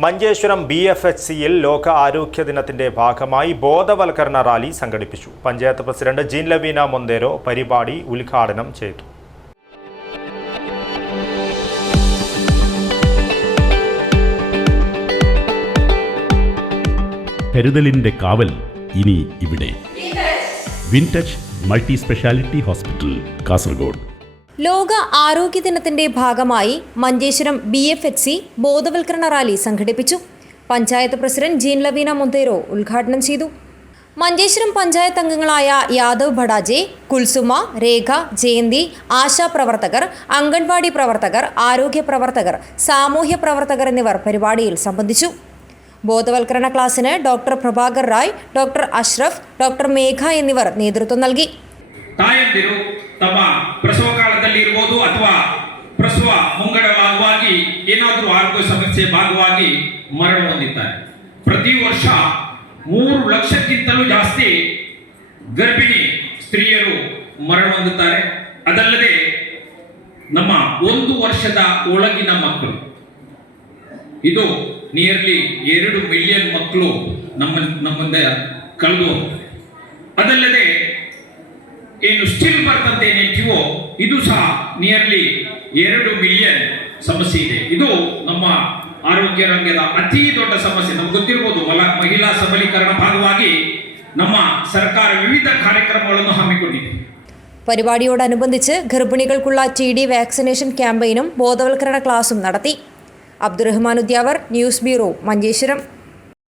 മഞ്ചേശ്വരം BFHCയിൽ ലോക ആരോഗ്യ ദിനത്തിന്റെ ഭാഗമായി ബോധവൽക്കരണ റാലി സംഘടിപ്പിച്ചു. പഞ്ചായത്ത് പ്രസിഡന്റ് ജീൻ ലവീന മൊന്തേരോ പരിപാടി ഉദ്ഘാടനം ചെയ്തു. കരുതലിന്റെ കാവൽ ഇനി ഇവിടെ. വിൻടച്ച് മൾട്ടി സ്പെഷ്യാലിറ്റി ഹോസ്പിറ്റൽ, കാസർഗോഡ്. ലോക ആരോഗ്യ ദിനത്തിന്റെ ഭാഗമായി മഞ്ചേശ്വരം BFHC ബോധവൽക്കരണ റാലി സംഘടിപ്പിച്ചു. പഞ്ചായത്ത് പ്രസിഡന്റ് ജീൻ ലവീന മൊന്തേരോ ഉദ്ഘാടനം ചെയ്തു. മഞ്ചേശ്വരം പഞ്ചായത്ത് അംഗങ്ങളായ യാദവ് ഭടാജെ, കുൽസുമ, രേഖ, ജയന്തി, ആശാ പ്രവർത്തകർ, അംഗൻവാടി പ്രവർത്തകർ, ആരോഗ്യ പ്രവർത്തകർ, സാമൂഹ്യ പ്രവർത്തകർ എന്നിവർ പരിപാടിയിൽ സംബന്ധിച്ചു. ബോധവൽക്കരണ ക്ലാസ്സിന് doctor Prabhakar Rai, doctor Ashraf, doctor Megha എന്നിവർ നേതൃത്വം നൽകി. ತಾಯಂದಿರು ತಮ್ಮ ಪ್ರಸವ ಕಾಲದಲ್ಲಿ ಇರಬಹುದು ಅಥವಾ ಪ್ರಸವ ಮುಂಗಡವಾಗಿ ಏನಾದರೂ ಆರೋಗ್ಯ ಸಮಸ್ಯೆ ಭಾಗವಾಗಿ ಮರಣ ಹೊಂದಿದ್ದಾರೆ. ಪ್ರತಿ ವರ್ಷ 3 ಲಕ್ಷಕ್ಕಿಂತಲೂ ಜಾಸ್ತಿ ಗರ್ಭಿಣಿ ಸ್ತ್ರೀಯರು ಮರಣ ಹೊಂದುತ್ತಾರೆ. ಅದಲ್ಲದೆ ನಮ್ಮ 1 ವರ್ಷದ ಒಳಗಿನ ಮಕ್ಕಳು, ಇದು ನಿಯರ್ಲಿ 2 ಮಿಲಿಯನ್ ಮಕ್ಕಳು ನಮ್ಮಿಂದ ಕಳೆದು ಹೋಗ್ತಾರೆ. ಅದಲ್ಲದೆ ಏನು ಸ್ಟಿಲ್ ಬರ್ತ್ ಅಂತ ಏನೇಳ್ತೀವೋ ಇದು ಸಹ ನಿಯರ್ಲಿ 2 ಮಿಲಿಯನ್ ಸಮಸ್ಯೆ ಇದೆ. ಇದು ನಮ್ಮ ಆರೋಗ್ಯ ರಂಗದ ಅತಿ ದೊಡ್ಡ ಸಮಸ್ಯೆ. ನಮ್ಗೆ ಗೊತ್ತಿರಬಹುದು, ಮಹಿಳಾ ಸಬಲೀಕರಣ ಭಾಗವಾಗಿ ನಮ್ಮ ಸರ್ಕಾರ ವಿವಿಧ ಕಾರ್ಯಕ್ರಮಗಳನ್ನು ಹಮ್ಮಿಕೊಂಡಿದೆ. പരിപാടിയോടനുബന്ധിച്ച് ഗർഭിണികൾക്കുള്ള TD വാക്സിനേഷൻ ക്യാമ്പയിനും ബോധവൽക്കരണ ക്ലാസും നടത്തി. Abdurahman Udyavar, news bureau, Manjeshwaram.